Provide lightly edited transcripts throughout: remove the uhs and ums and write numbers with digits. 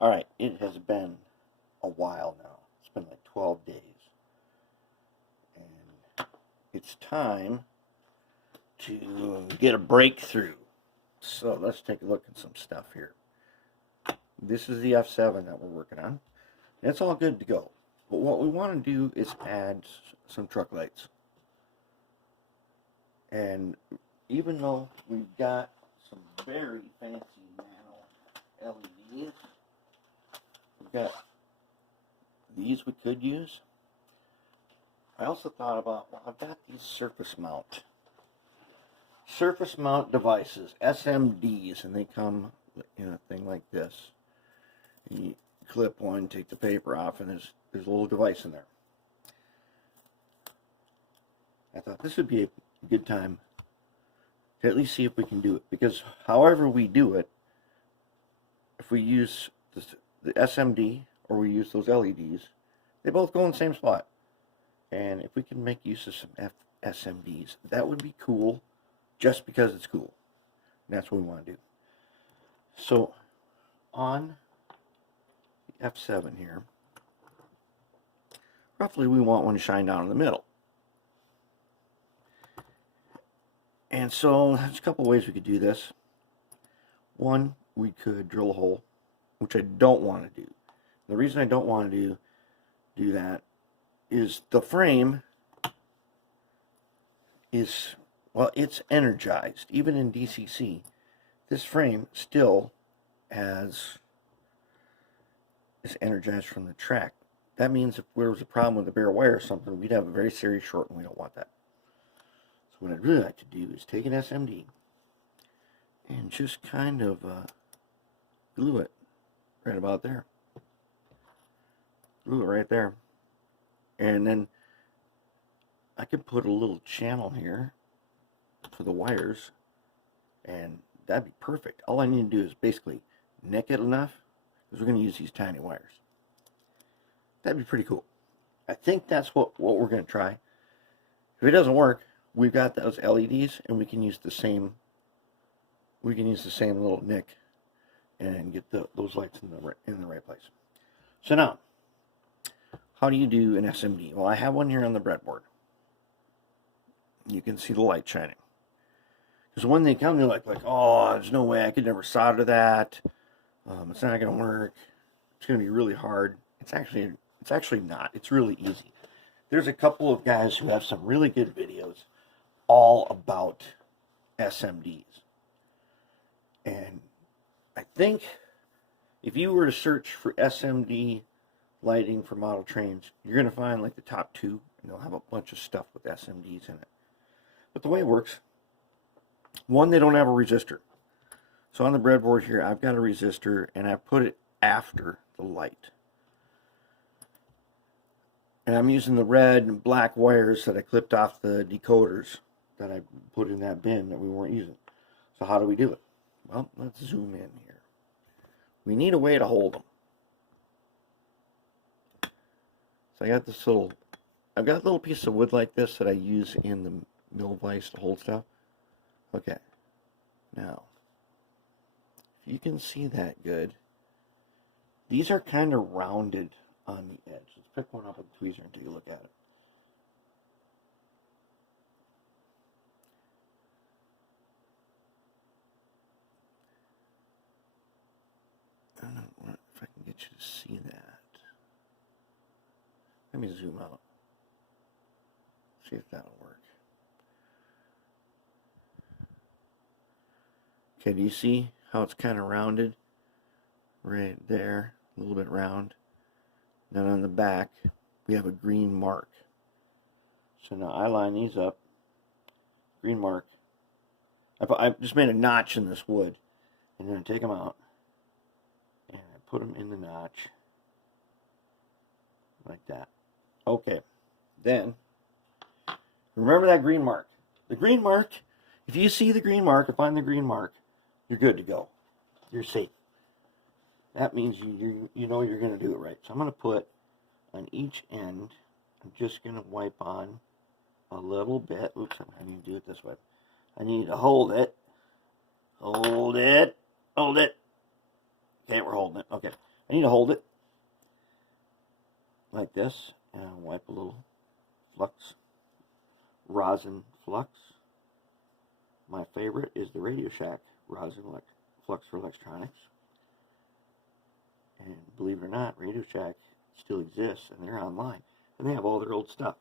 Alright, it has been a while now. It's been like 12 days. And it's time to get a breakthrough. So let's take a look at some stuff here. This is the F7 that we're working on. It's all good to go. But what we want to do is add some truck lights. And even though we've got some very fancy nano LEDs, we've got these we could use. I also thought about, well, I've got these surface mount devices, SMDs, and they come in a thing like this. You clip one, take the paper off, and there's a little device in there. I thought this would be a good time to at least see if we can do it, because however we do it, if we use the SMD or we use those LEDs, they both go in the same spot. And if we can make use of some SMDs, that would be cool, just because it's cool. And that's what we want to do. So on the F7 here, roughly we want one to shine down in the middle. And so there's a couple ways we could do this. One, we could drill a hole, which I don't want to do. The reason I don't want to do that is the frame is, well, it's energized. Even in DCC, this frame still is energized from the track. That means if there was a problem with the bare wire or something, we'd have a very serious short, and we don't want that. So what I'd really like to do is take an SMD and just kind of glue it right about there. Glue it right there. And then I could put a little channel here for the wires, and that'd be perfect. All I need to do is basically nick it enough, because we're going to use these tiny wires. That'd be pretty cool. I think that's what we're going to try. If it doesn't work, we've got those LEDs, and we can use the same little nick and get those lights in the right place. So now, how do you do an SMD? Well, I have one here on the breadboard. You can see the light shining. Because when they come, they're like, oh, there's no way, I could never solder that. It's not going to work. It's going to be really hard. It's actually not. It's really easy. There's a couple of guys who have some really good videos all about SMDs. And I think if you were to search for SMD lighting for model trains, you're going to find like the top two, and they'll have a bunch of stuff with SMDs in it. But the way it works, one, they don't have a resistor. So on the breadboard here, I've got a resistor, and I put it after the light. And I'm using the red and black wires that I clipped off the decoders that I put in that bin that we weren't using. So how do we do it? Well, let's zoom in here. We need a way to hold them. So I got this I've got a little piece of wood like this that I use in the mill vise to hold stuff. Okay. Now, if you can see that good, these are kind of rounded on the edge. Let's pick one up with a tweezer and take a look at it. I don't know if I can get you to see that. Let me zoom out. See if that'll work. Okay, do you see how it's kind of rounded? Right there, a little bit round. Then on the back, we have a green mark. So now I line these up. Green mark. I just made a notch in this wood. And then I take them out. And I put them in the notch. Like that. Okay. Then, remember that green mark. The green mark, if you see the green mark, or find the green mark, you're good to go. You're safe. That means you know you're going to do it right. So I'm going to put on each end, I'm just going to wipe on a little bit. Oops, I need to do it this way. I need to hold it. Hold it. Hold it. Okay, we're holding it. Okay. I need to hold it like this and wipe a little flux, rosin flux. My favorite is the Radio Shack rosin flux for electronics. And believe it or not, Radio Shack still exists, and they're online, and they have all their old stuff.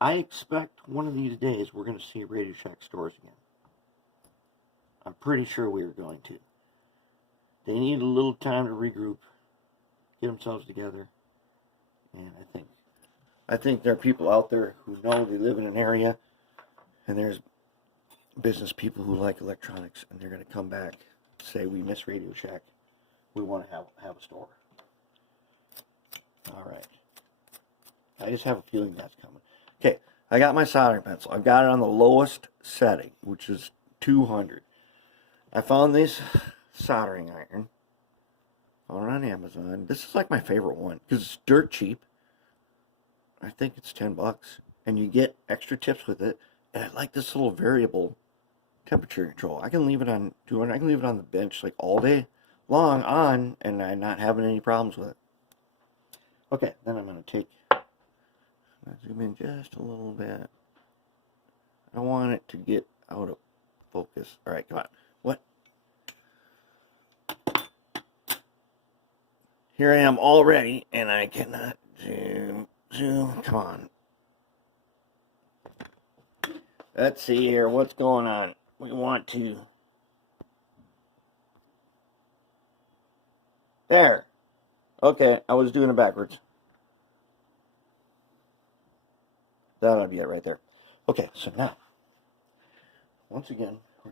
I expect one of these days we're going to see Radio Shack stores again. I'm pretty sure we are going to. They need a little time to regroup, get themselves together, and I think there are people out there who know they live in an area, and there's business people who like electronics, and they're going to come back, say, we miss Radio Shack, we want to have a store. All right. I just have a feeling that's coming. Okay, I got my soldering pencil. I've got it on the lowest setting, which is 200. I found this soldering iron on Amazon. This is like my favorite one because it's dirt cheap. I think it's $10, and you get extra tips with it. And I like this little variable temperature control. I can leave it on 200. I can leave it on the bench like all day long on, and I'm not having any problems with it. Okay, then I'm going to take, zoom in just a little bit. I don't want it to get out of focus. All right, come on. What? Here I am already, and I cannot zoom. Come on. Let's see here. What's going on? We want to. There. Okay, I was doing it backwards. That ought to be it right there. Okay, so now, once again, we're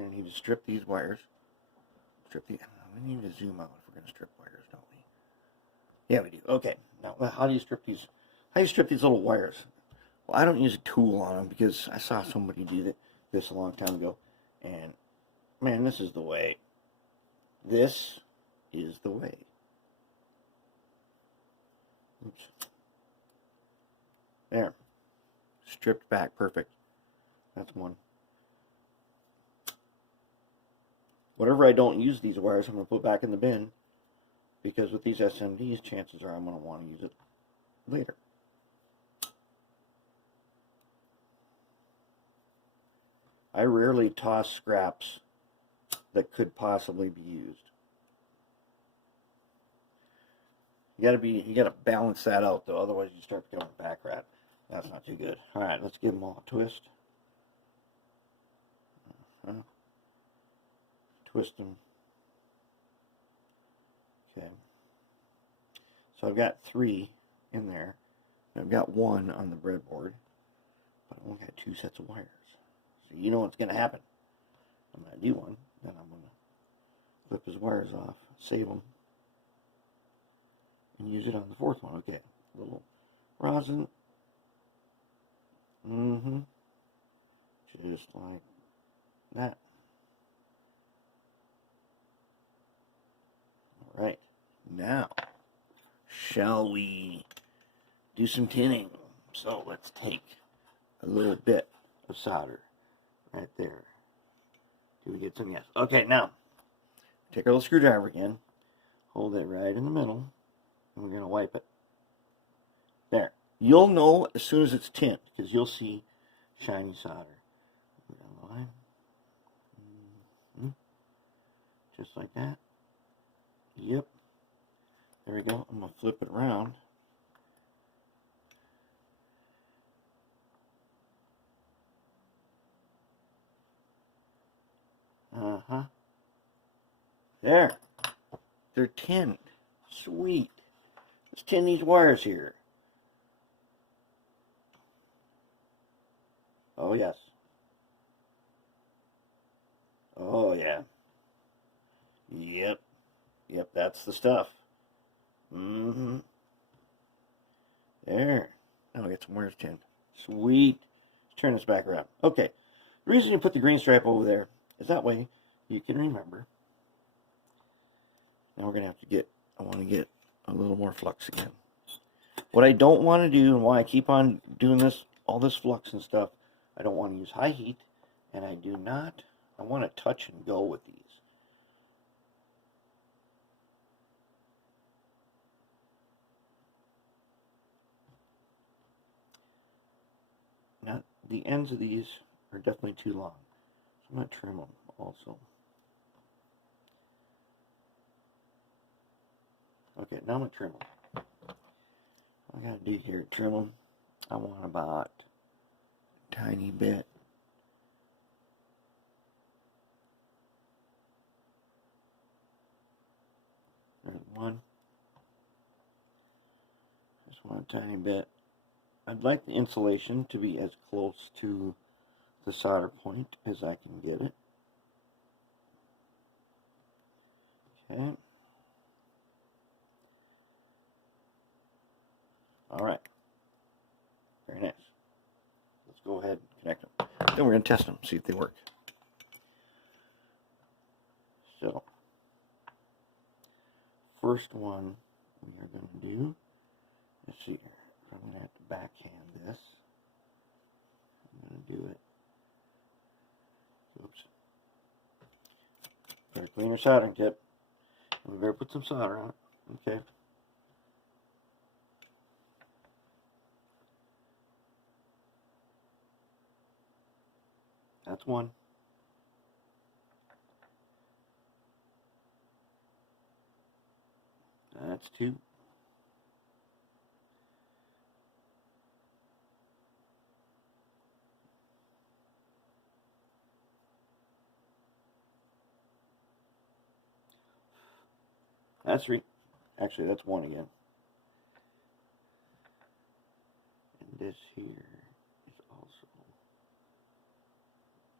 gonna need to strip these wires. We need to zoom out if we're gonna strip wires, don't we? Yeah, we do. Okay, now how do you strip these? How do you strip these little wires? Well, I don't use a tool on them because I saw somebody do this a long time ago, and man, this is the way. This is the way. Oops. There. Stripped back. Perfect. That's one. Whatever I don't use these wires, I'm going to put back in the bin, because with these SMDs, chances are I'm going to want to use it later. I rarely toss scraps that could possibly be used. You gotta balance that out though, otherwise you start becoming a back rat. That's not too good. All right, let's give them all a twist. Twist them. Okay. So I've got 3 in there. I've got 1 on the breadboard, but I only got 2 sets of wires. So you know what's going to happen. I'm going to do one, then I'm going to flip his wires off, save them, and use it on the 4th one. Okay, a little rosin. Just like that. All right, now, shall we do some tinning? So let's take a little bit of solder right there. Do we get some? Yes. Okay, now, take our little screwdriver again, hold it right in the middle, and we're going to wipe it. There. You'll know as soon as it's tint, because you'll see shiny solder. Line. Just like that. Yep. There we go. I'm going to flip it around. There. They're tinned. Sweet. Let's tin these wires here. Oh, yes. Oh, yeah. Yep. Yep, that's the stuff. There. Now we get some wires tinned. Sweet. Let's turn this back around. Okay. The reason you put the green stripe over there is that way you can remember. Now we're going to have to get, I want to get a little more flux again. What I don't want to do, and why I keep on doing this, all this flux and stuff, I don't want to use high heat, and I do not, I want to touch and go with these. the ends of these are definitely too long. So I'm going to trim them also. Okay, now I'm going to trim them. What I got to do here, trim them. I want about a tiny bit. There's one. Just want a tiny bit. I'd like the insulation to be as close to the solder point as I can get it. Okay. Alright. Very nice. Let's go ahead and connect them. Then we're going to test them, see if they work. So, first one we are going to do, let's see here. I'm going to have to backhand this. I'm going to do it. Oops. Better clean your soldering tip. We better put some solder on it. Okay. That's one. That's two. That's three. Actually, that's one again. And this here is also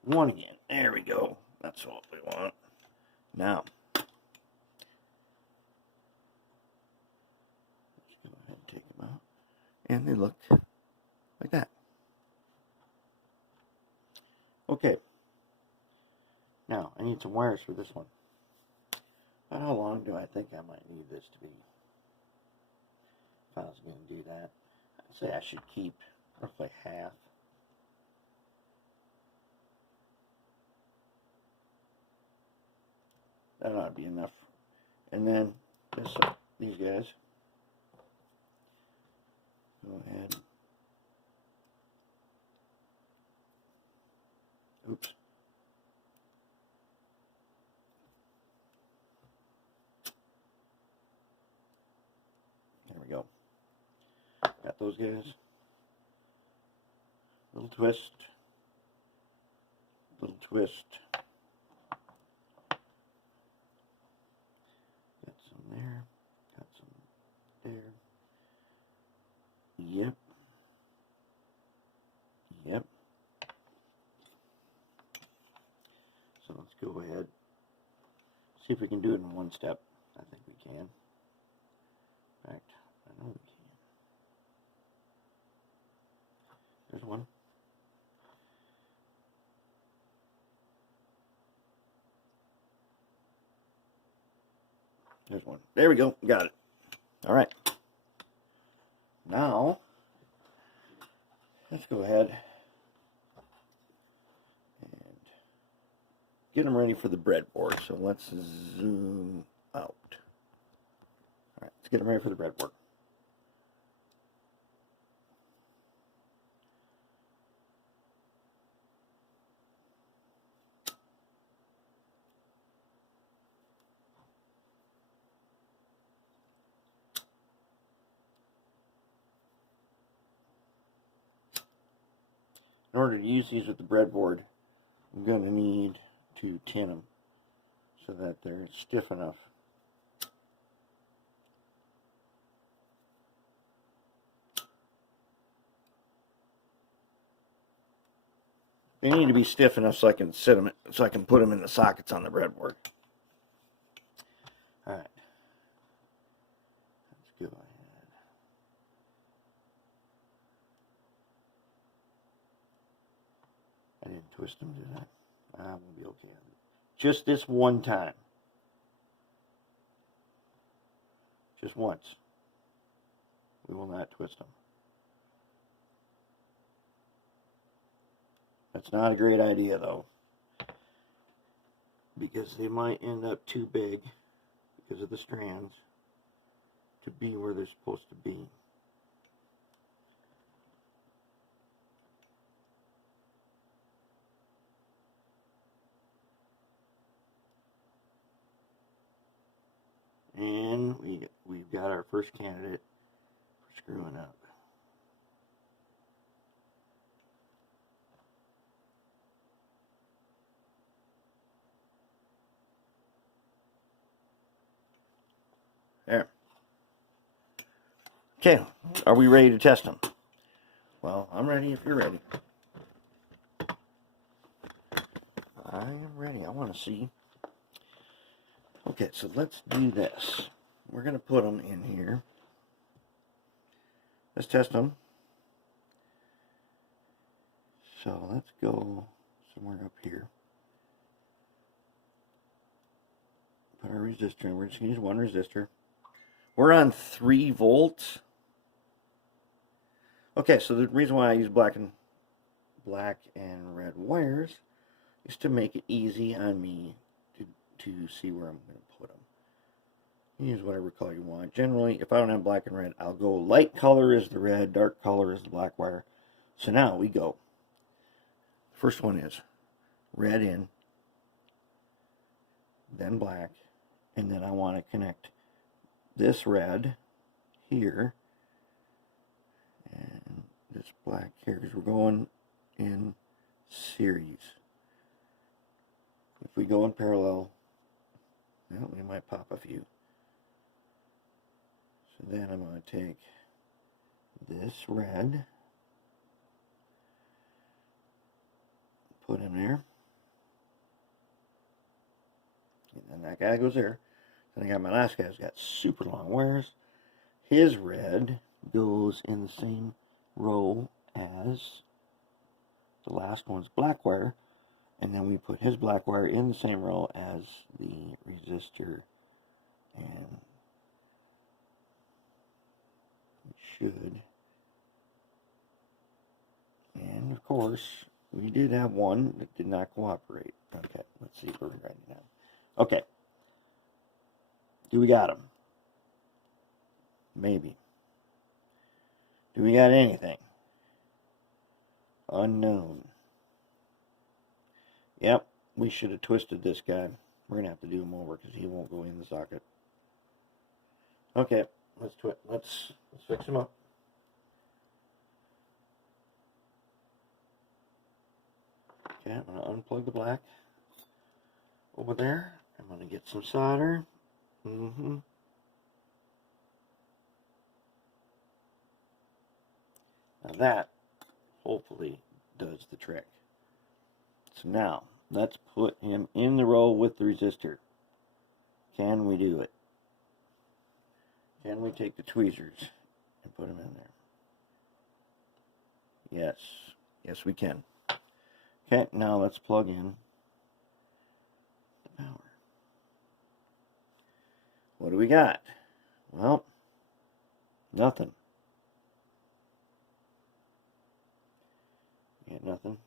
one again. There we go. That's what we want. Now, let's go ahead and take them out. And they look like that. Okay. Now, I need some wires for this one. About how long do I think I might need this to be? If I was going to do that, I'd say I should keep roughly half. That ought to be enough. And then these guys, go ahead. Oops. There we go. Got those guys. Little twist. Little twist. Got some there. Got some there. Yep. Yep. So let's go ahead. See if we can do it in one step. I think we can. In fact, I know we can. There's one. There's one. There we go. Got it. All right. Now, let's go ahead and get them ready for the breadboard. So let's zoom out. All right, let's get them ready for the breadboard. In order to use these with the breadboard, I'm going to need to tin them so that they're stiff enough. They need to be stiff enough so I can sit them, so I can put them in the sockets on the breadboard. All right, let's go ahead. I didn't twist them, did I? We'll be okay. Just this one time. Just once. We will not twist them. That's not a great idea, though, because they might end up too big because of the strands to be where they're supposed to be. then we've got our first candidate for screwing up. There. Okay, are we ready to test them? Well, I'm ready if you're ready. I am ready. I want to see. Okay, so let's do this. We're going to put them in here. Let's test them. So let's go somewhere up here. Put our resistor in. We're just going to use one resistor. We're on 3 volts. Okay, so the reason why I use black and red wires is to make it easy on me to see where I'm going to put them. You use whatever color you want. Generally, if I don't have black and red, I'll go light color is the red, dark color is the black wire. So now we go. First one is red in, then black, and then I want to connect this red here and this black here because we're going in series. If we go in parallel, well, we might pop a few. So then I'm going to take this red, put in there, and then that guy goes there. Then I got my last guy who's got super long wires. His red goes in the same row as the last one's black wire, and then we put his black wire in the same row as the resistor, and we should. And of course, we did have one that did not cooperate. Okay, let's see where we're right now. Okay. Do we got them? Maybe. Do we got anything? Unknown. Yep, we should have twisted this guy. We're going to have to do him over because he won't go in the socket. Okay, let's fix him up. Okay, I'm going to unplug the black over there. I'm going to get some solder. Now that hopefully does the trick. So now let's put him in the row with the resistor. Can we do it? Can we take the tweezers and put them in there? Yes. Yes, we can. Okay, now let's plug in the power. What do we got? Well, nothing. Yeah, nothing.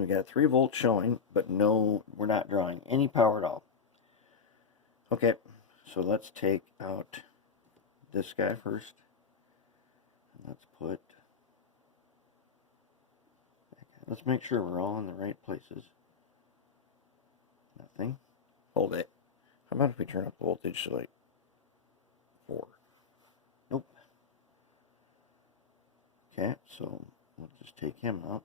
We got 3 volts showing, but no, we're not drawing any power at all. Okay, so let's take out this guy first. Let's make sure we're all in the right places. Nothing. Hold it. How about if we turn up the voltage to like 4? Nope. Okay, so we'll just take him out.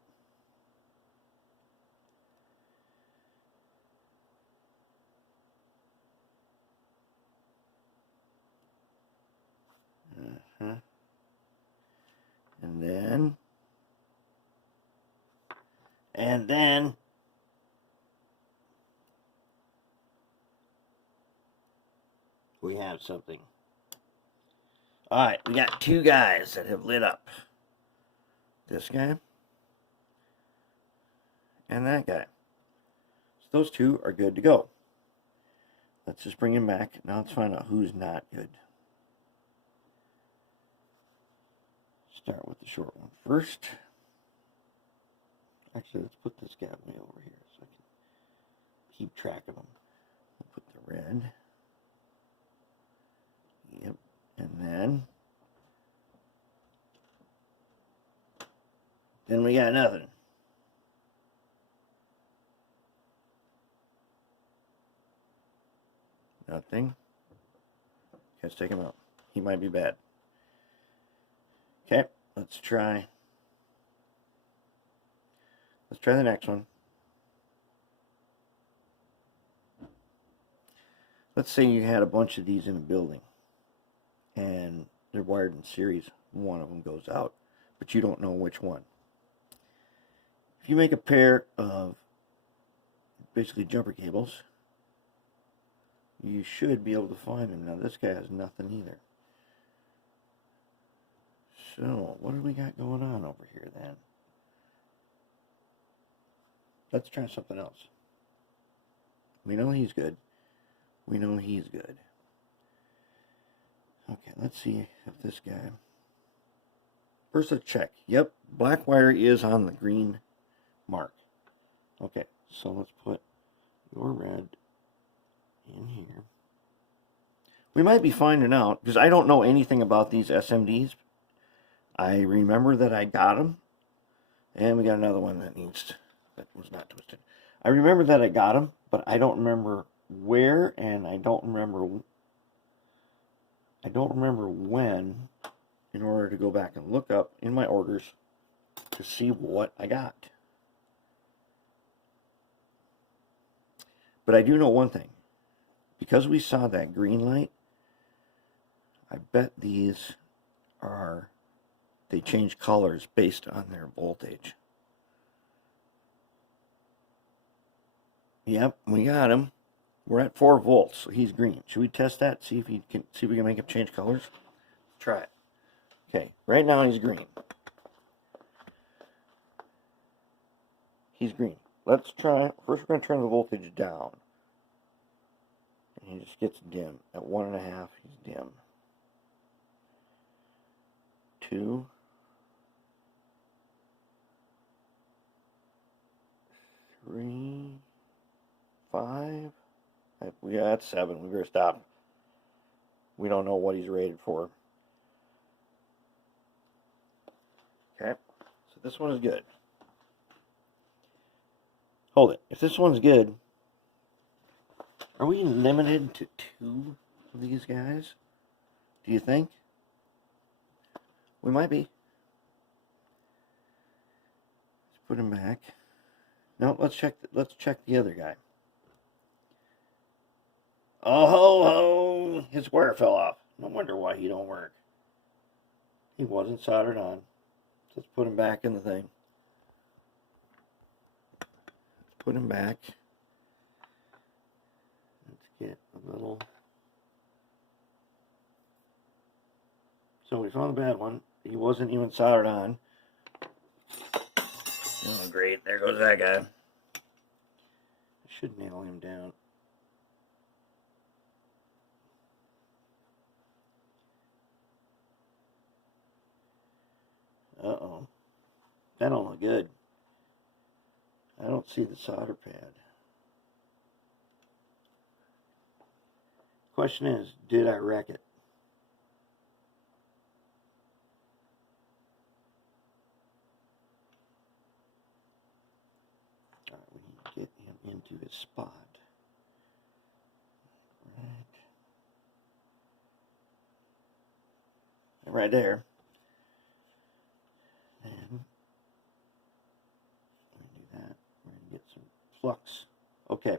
And then we have something. Alright, we got 2 guys that have lit up. This guy and that guy. So those 2 are good to go. Let's just bring him back. Now let's find out who's not good. Start with the short one first. Actually, let's put this guy way over here so I can keep track of them. We'll put the red. Yep. And then we got nothing. Nothing. Let's take him out. He might be bad. Okay, let's try the next one. Let's say you had a bunch of these in a building and they're wired in series. One of them goes out, but you don't know which one. If you make a pair of basically jumper cables, you should be able to find them. Now this guy has nothing either. So what do we got going on over here then? Let's try something else. We know he's good. We know he's good. Okay, let's see if this guy... First, let's check. Yep, black wire is on the green mark. Okay, so let's put your red in here. We might be finding out, because I don't know anything about these SMDs. I remember that I got them, and we got another one that was not twisted. I remember that I got them, but I don't remember where, and I don't remember when, in order to go back and look up in my orders to see what I got. But I do know one thing. Because we saw that green light, I bet they change colors based on their voltage. Yep, we got him. We're at 4 volts, so he's green. Should we test that? See if we can make him change colors? Let's try it. Okay, right now he's green. He's green. Let's try. First, we're going to turn the voltage down. And he just gets dim. At 1.5, he's dim. 2. 3. 5. Yeah, that's 7. We better stop. We don't know what he's rated for. Okay, so this one is good. Hold it. If this one's good, are we limited to 2 of these guys? Do you think? We might be. Let's put him back. No, let's check the other guy. Oh ho ho! His wire fell off. No wonder why he don't work. He wasn't soldered on. Let's put him back in the thing. Let's put him back. Let's get a little... So we found the bad one. He wasn't even soldered on. Oh great, there goes that guy. I should nail him down. Uh-oh. That don't look good. I don't see the solder pad. Question is, did I wreck it? All right, we need to get him into his spot. Right there. And we're going to do that. We're going to get some flux. Okay.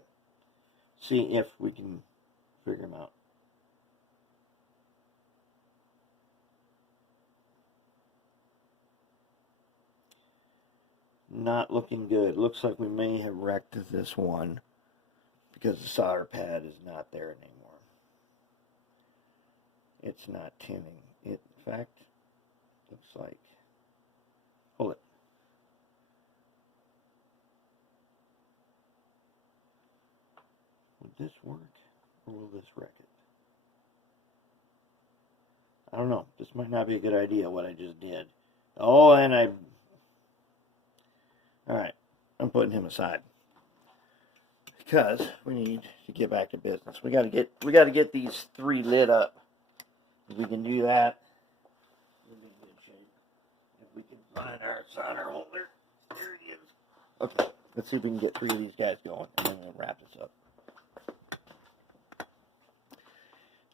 See if we can figure them out. Not looking good. Looks like we may have wrecked this one because the solder pad is not there anymore. It's not tinning. It, in fact, looks like... Hold it. Would this work, or will this wreck it? I don't know. This might not be a good idea, what I just did. Oh, and I... Alright, I'm putting him aside. Because we need to get back to business. We gotta get these 3 lit up. If we can do that, we'll be in good shape. If we can find our solder holder. There he is. Okay, let's see if we can get 3 of these guys going, and then we'll wrap this up.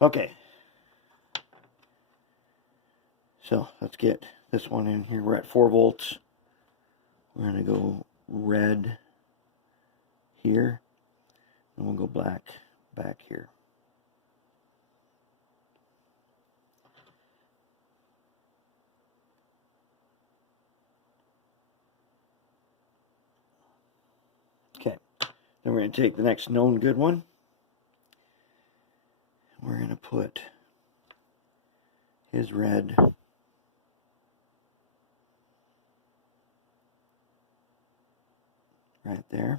Okay, So let's get this one in here. We're at 4 volts. We're going to go red here, and we'll go black back here. Okay, then we're going to take the next known good one. We're going to put his red right there.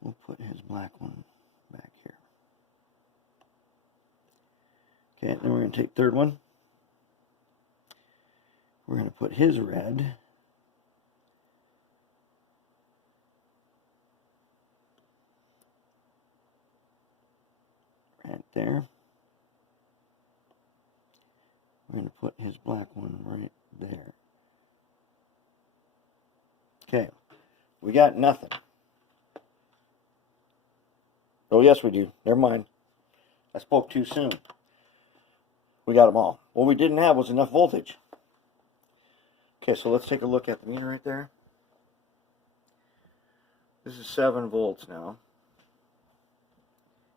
We'll put his black one back here. Okay, then we're going to take third one. We're going to put his red right there. We're going to put his black one right there. Okay, we got nothing. Oh, yes, we do. Never mind. I spoke too soon. We got them all. What we didn't have was enough voltage. Okay, so let's take a look at the meter right there. This is 7 volts now.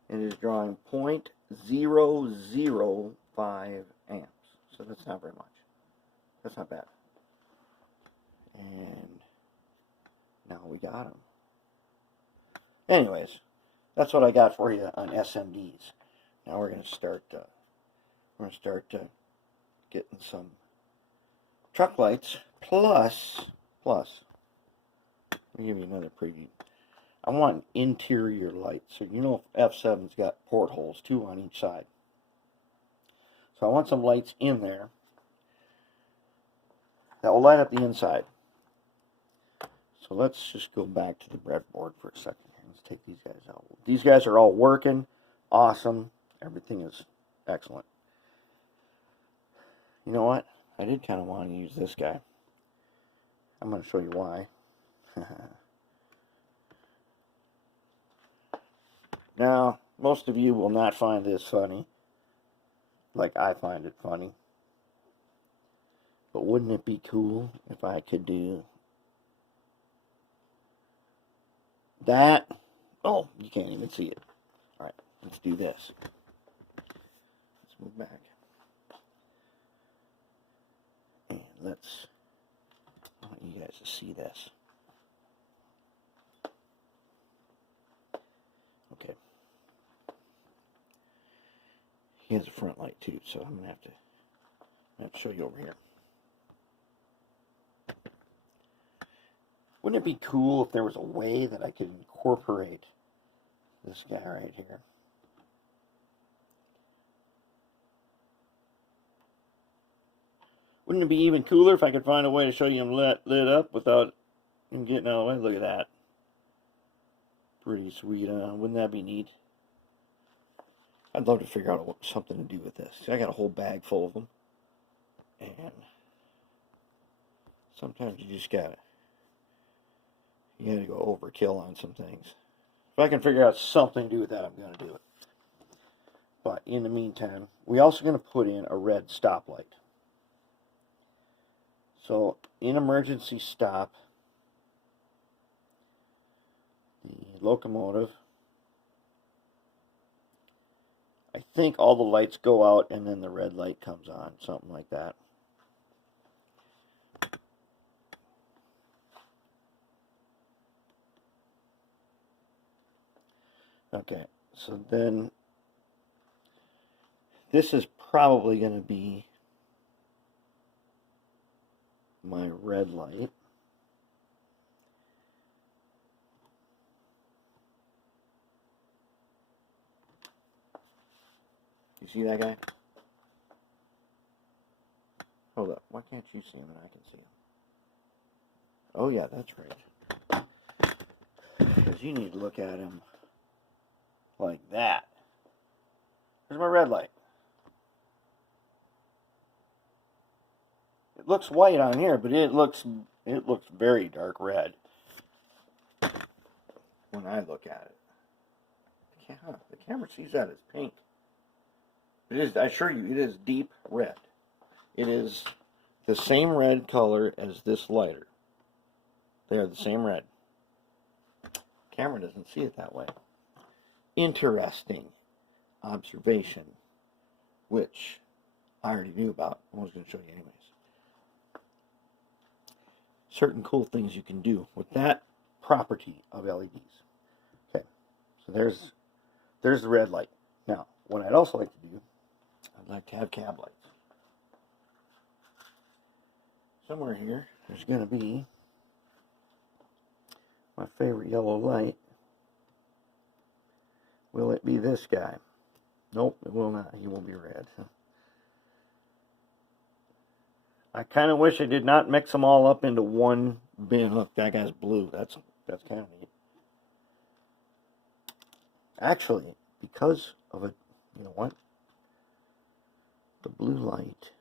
It is drawing 0.005 amps. So that's not very much. That's not bad. And now we got them. Anyways, that's what I got for you on SMDs. Now we're going to start. Getting some truck lights. Plus. Let me give you another preview. I want interior lights. So you know F7's got portholes, 2 on each side. So I want some lights in there that will light up the inside. So let's just go back to the breadboard for a second. Let's take these guys out. These guys are all working. Awesome. Everything is excellent. You know what? I did kind of want to use this guy. I'm going to show you why. Now, most of you will not find this funny, like I find it funny. But wouldn't it be cool if I could do that? Oh, you can't even see it. Alright, let's do this. Let's move back. And I want you guys to see this. Okay. He has a front light too, so I'm gonna have to show you over here. Wouldn't it be cool if there was a way that I could incorporate this guy right here? Wouldn't it be even cooler if I could find a way to show you him lit up without him getting out of the way? Look at that. Pretty sweet, huh? Wouldn't that be neat? I'd love to figure out something to do with this. See, I got a whole bag full of them. And sometimes you just gotta go overkill on some things. If I can figure out something to do with that, I'm gonna do it. But in the meantime, we're also gonna put in a red stoplight. So in emergency stop, the locomotive, I think all the lights go out and then the red light comes on, something like that. Okay, so then this is probably going to be my red light. You see that guy? Hold up. Why can't you see him and I can see him? Oh yeah, that's right. Because you need to look at him like that. There's my red light. It looks white on here, but it looks very dark red when I look at it. The camera sees that as pink. It is, I assure you, it is deep red. It is the same red color as this lighter. They are the same red. Camera doesn't see it that way. Interesting observation, which I already knew about. I was going to show you anyways. Certain cool things you can do with that property of LEDs. Okay, so there's the red light. Now, what I'd also like to do, I'd like to have cab lights. Somewhere here, there's going to be my favorite yellow light. Will it be this guy? Nope, it will not. He will be red. I kind of wish I did not mix them all up into one bin. Look, that guy's blue. That's kind of neat. Actually, because of a, you know what? The blue light.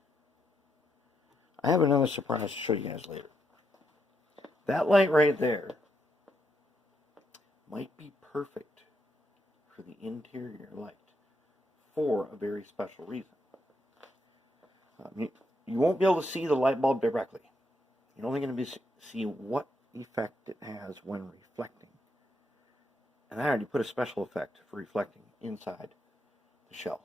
I have another surprise to show you guys later. That light right there might be perfect for the interior light for a very special reason. You won't be able to see the light bulb directly. You're only going to see what effect it has when reflecting. And I already put a special effect for reflecting inside the shell.